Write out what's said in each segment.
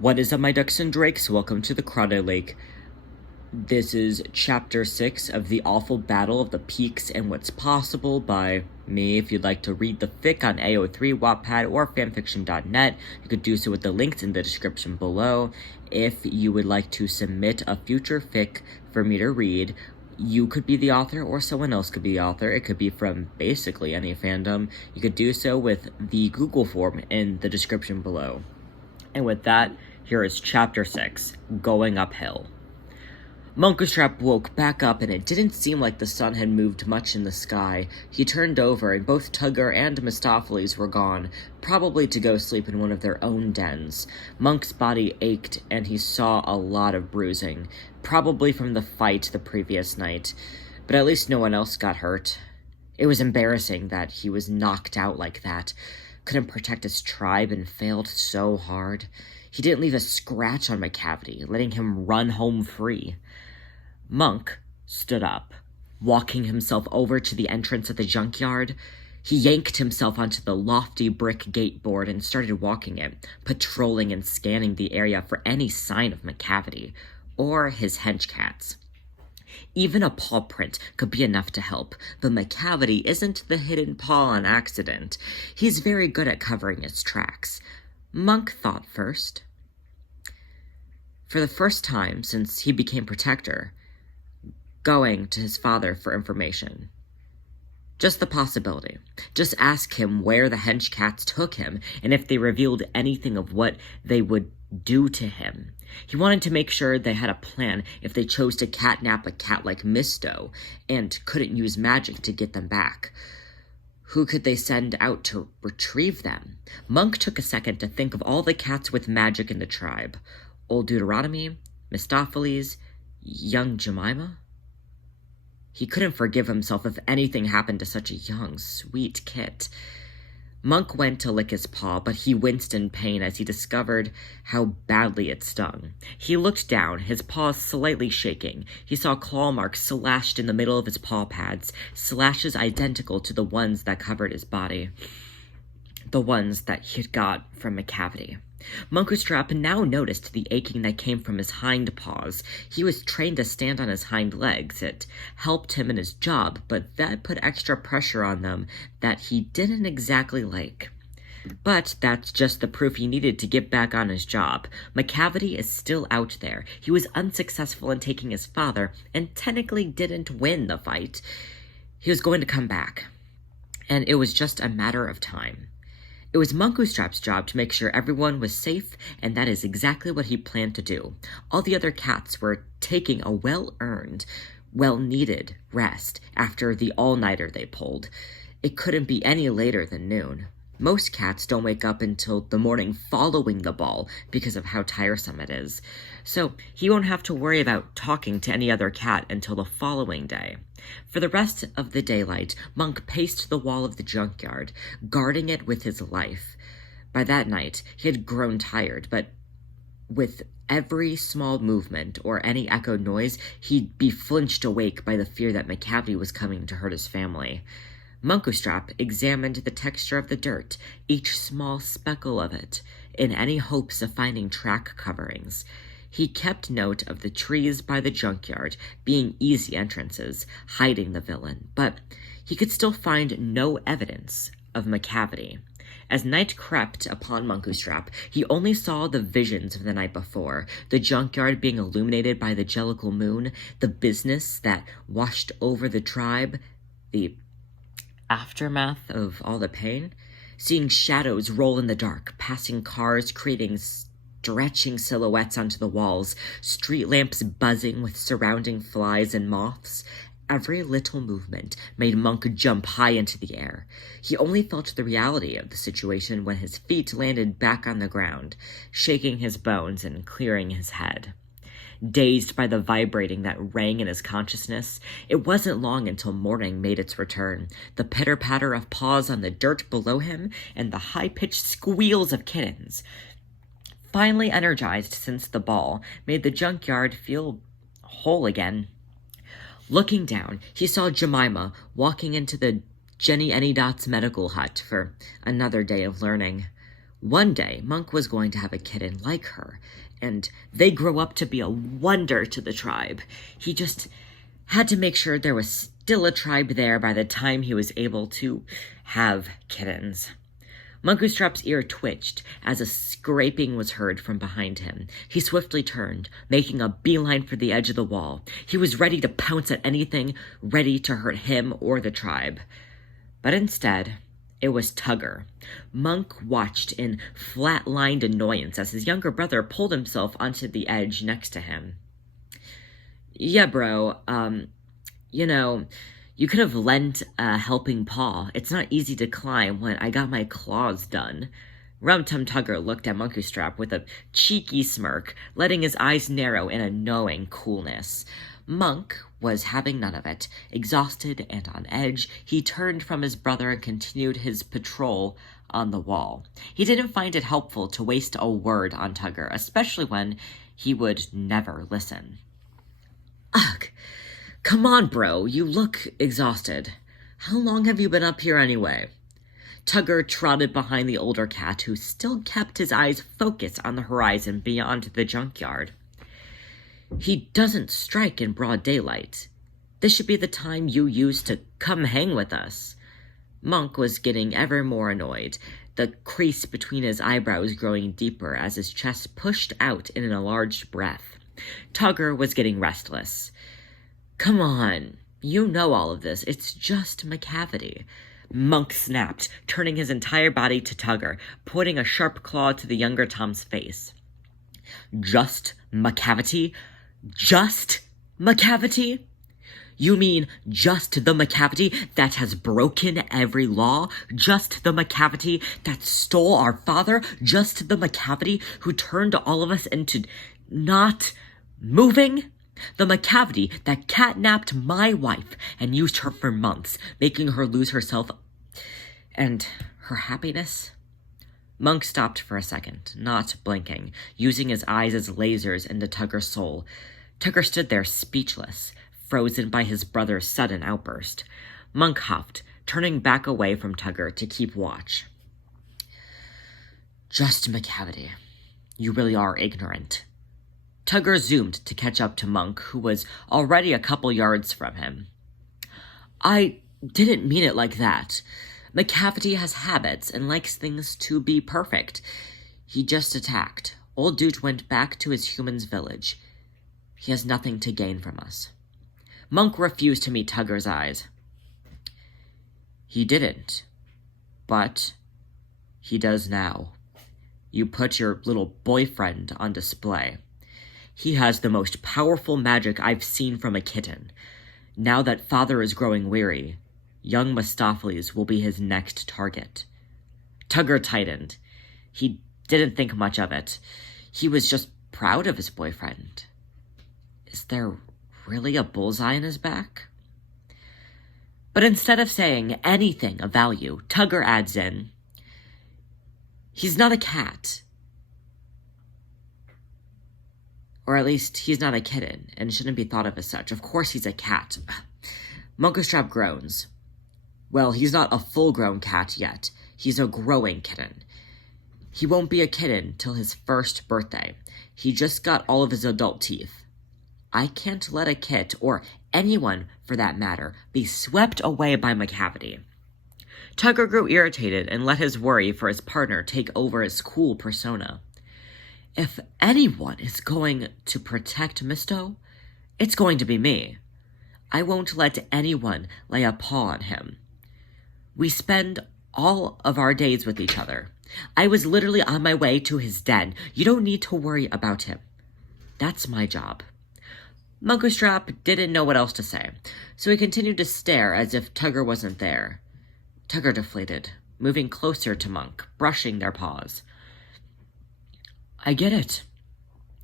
What is up, my ducks and drakes? Welcome to the Crowded Lake. This is Chapter 6 of The Awful Battle of the Pekes and What's Possible by me. If you'd like to read the fic on AO3, Wattpad, or fanfiction.net, you could do so with the links in the description below. If you would like to submit a future fic for me to read, you could be the author or someone else could be the author. It could be from basically any fandom. You could do so with the Google form in the description below. And with that, here is Chapter 6, Going Uphill. Munkustrap woke back up, and it didn't seem like the sun had moved much in the sky. He turned over, and both Tugger and Mistopheles were gone, probably to go sleep in one of their own dens. Monk's body ached, and he saw a lot of bruising, probably from the fight the previous night. But at least no one else got hurt. It was embarrassing that he was knocked out like that. Couldn't protect his tribe and failed so hard. He didn't leave a scratch on my cavity, letting him run home free. Monk stood up, walking himself over to the entrance of the junkyard. He yanked himself onto the lofty brick gate board and started walking it, patrolling and scanning the area for any sign of McCavity or his hench cats. Even a paw print could be enough to help, but McCavity isn't the hidden paw on accident. He's very good at covering his tracks. Monk thought first. For the first time since he became protector, going to his father for information. Just the possibility. Just ask him where the hench cats took him, and if they revealed anything of what they would do to him. He wanted to make sure they had a plan if they chose to catnap a cat like Misto, and couldn't use magic to get them back. Who could they send out to retrieve them? Monk took a second to think of all the cats with magic in the tribe. Old Deuteronomy, Mistopheles, young Jemima. He couldn't forgive himself if anything happened to such a young, sweet kit. Monk went to lick his paw, but he winced in pain as he discovered how badly it stung. He looked down, his paws slightly shaking. He saw claw marks slashed in the middle of his paw pads, slashes identical to the ones that covered his body. The ones that he had got from McCavity. Munkustrap now noticed the aching that came from his hind paws. He was trained to stand on his hind legs. It helped him in his job, but that put extra pressure on them that he didn't exactly like. But that's just the proof he needed to get back on his job. McCavity is still out there. He was unsuccessful in taking his father, and technically didn't win the fight. He was going to come back, and it was just a matter of time. It was Munkustrap's job to make sure everyone was safe, and that is exactly what he planned to do. All the other cats were taking a well-earned, well-needed rest after the all-nighter they pulled. It couldn't be any later than noon. Most cats don't wake up until the morning following the ball because of how tiresome it is. So he won't have to worry about talking to any other cat until the following day. For the rest of the daylight, Monk paced the wall of the junkyard, guarding it with his life. By that night, he had grown tired, but with every small movement or any echoed noise, he'd be flinched awake by the fear that McCavity was coming to hurt his family. Munkustrap examined the texture of the dirt, each small speckle of it, in any hopes of finding track coverings. He kept note of the trees by the junkyard being easy entrances, hiding the villain, but he could still find no evidence of McCavity. As night crept upon Munkustrap, he only saw the visions of the night before, the junkyard being illuminated by the Jellicle moon, the business that washed over the tribe, the aftermath of all the pain, seeing shadows roll in the dark, passing cars, creating stretching silhouettes onto the walls, street lamps buzzing with surrounding flies and moths. Every little movement made Monk jump high into the air. He only felt the reality of the situation when his feet landed back on the ground, shaking his bones and clearing his head. Dazed by the vibrating that rang in his consciousness, it wasn't long until morning made its return. The pitter-patter of paws on the dirt below him, and the high-pitched squeals of kittens. Finally energized since the ball, made the junkyard feel whole again. Looking down, he saw Jemima walking into the Jenny Anydots medical hut for another day of learning. One day, Monk was going to have a kitten like her, and they grow up to be a wonder to the tribe. He just had to make sure there was still a tribe there by the time he was able to have kittens. Munkustrap's ear twitched as a scraping was heard from behind him. He swiftly turned, making a beeline for the edge of the wall. He was ready to pounce at anything ready to hurt him or the tribe. But instead, it was Tugger. Monk watched in flat-lined annoyance as his younger brother pulled himself onto the edge next to him. Yeah, bro, you could have lent a helping paw. It's not easy to climb when I got my claws done. Rum-Tum Tugger looked at Munkustrap with a cheeky smirk, letting his eyes narrow in a knowing coolness. Monk was having none of it. Exhausted and on edge, he turned from his brother and continued his patrol on the wall. He didn't find it helpful to waste a word on Tugger, especially when he would never listen. Ugh! Come on, bro, you look exhausted. How long have you been up here anyway? Tugger trotted behind the older cat, who still kept his eyes focused on the horizon beyond the junkyard. He doesn't strike in broad daylight. This should be the time you use to come hang with us. Monk was getting ever more annoyed, the crease between his eyebrows growing deeper as his chest pushed out in an enlarged breath. Tugger was getting restless. Come on, you know all of this. It's just McCavity. Monk snapped, turning his entire body to Tugger, pointing a sharp claw to the younger Tom's face. Just McCavity? Just McCavity? You mean just the McCavity that has broken every law? Just the McCavity that stole our father? Just the McCavity who turned all of us into not moving? The McCavity that catnapped my wife and used her for months, making her lose herself and her happiness? Monk stopped for a second, not blinking, using his eyes as lasers into Tugger's soul. Tugger stood there speechless, frozen by his brother's sudden outburst. Monk huffed, turning back away from Tugger to keep watch. Just McCavity. You really are ignorant. Tugger zoomed to catch up to Monk, who was already a couple yards from him. I didn't mean it like that. McCavity has habits and likes things to be perfect. He just attacked. Old Dude went back to his human's village. He has nothing to gain from us. Monk refused to meet Tugger's eyes. He didn't. But he does now. You put your little boyfriend on display. He has the most powerful magic I've seen from a kitten. Now that father is growing weary, young Mistopheles will be his next target. Tugger tightened. He didn't think much of it. He was just proud of his boyfriend. Is there really a bullseye in his back? But instead of saying anything of value, Tugger adds in, he's not a cat. Or at least, he's not a kitten, and shouldn't be thought of as such. Of course he's a cat. Munkustrap groans. Well, he's not a full-grown cat yet. He's a growing kitten. He won't be a kitten till his first birthday. He just got all of his adult teeth. I can't let a kit, or anyone for that matter, be swept away by McCavity. Tugger grew irritated and let his worry for his partner take over his cool persona. If anyone is going to protect Misto, it's going to be me. I won't let anyone lay a paw on him. We spend all of our days with each other. I was literally on my way to his den. You don't need to worry about him. That's my job. Munkustrap didn't know what else to say, so he continued to stare as if Tugger wasn't there. Tugger deflated, moving closer to Monk, brushing their paws. I get it.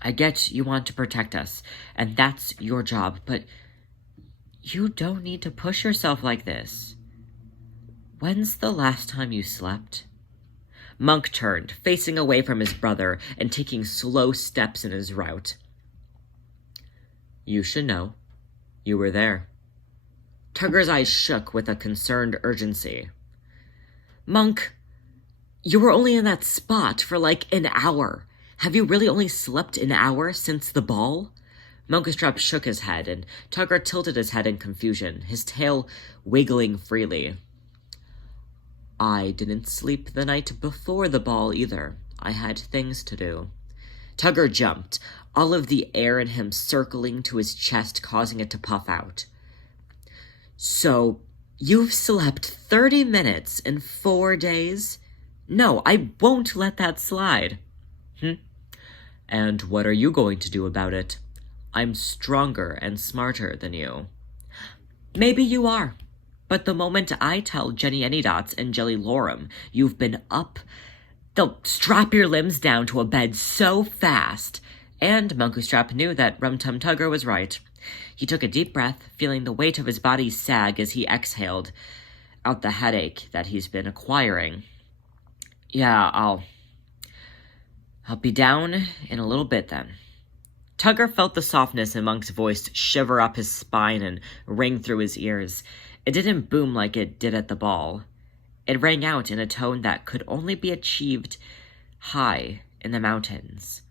I get you want to protect us, and that's your job, but you don't need to push yourself like this. When's the last time you slept? Monk turned, facing away from his brother and taking slow steps in his route. You should know. You were there. Tugger's eyes shook with a concerned urgency. Monk, You were only in that spot for like an hour. Have you really only slept an hour since the ball? Munkustrap shook his head, and Tugger tilted his head in confusion, his tail wiggling freely. I didn't sleep the night before the ball either. I had things to do. Tugger jumped, all of the air in him circling to his chest, causing it to puff out. So, you've slept 30 minutes in 4 days? No, I won't let that slide. And what are you going to do about it? I'm stronger and smarter than you. Maybe you are. But the moment I tell Jenny Anydots and Jelly Lorem you've been up, they'll strap your limbs down to a bed so fast. And Munkustrap knew that Rum Tum Tugger was right. He took a deep breath, feeling the weight of his body sag as he exhaled out the headache that he's been acquiring. Yeah, I'll be down in a little bit then. Tugger felt the softness in Monk's voice shiver up his spine and ring through his ears. It didn't boom like it did at the ball. It rang out in a tone that could only be achieved high in the mountains.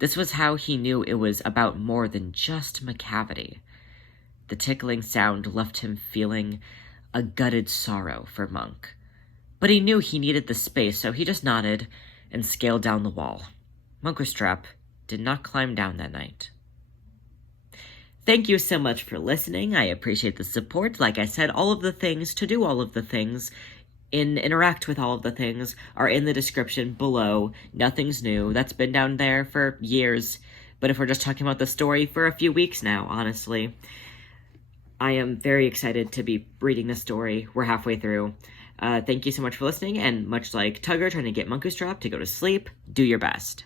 This was how he knew it was about more than just Macavity. The tickling sound left him feeling a gutted sorrow for Monk. But he knew he needed the space, so he just nodded and scaled down the wall. Munkustrap did not climb down that night. Thank you so much for listening. I appreciate the support. Like I said, all of the things to do all of the things interact with all of the things are in the description below. Nothing's new. That's been down there for years. But if we're just talking about the story for a few weeks now, honestly, I am very excited to be reading the story. We're halfway through. Thank you so much for listening, and much like Tugger trying to get Munkustrap to go to sleep, do your best.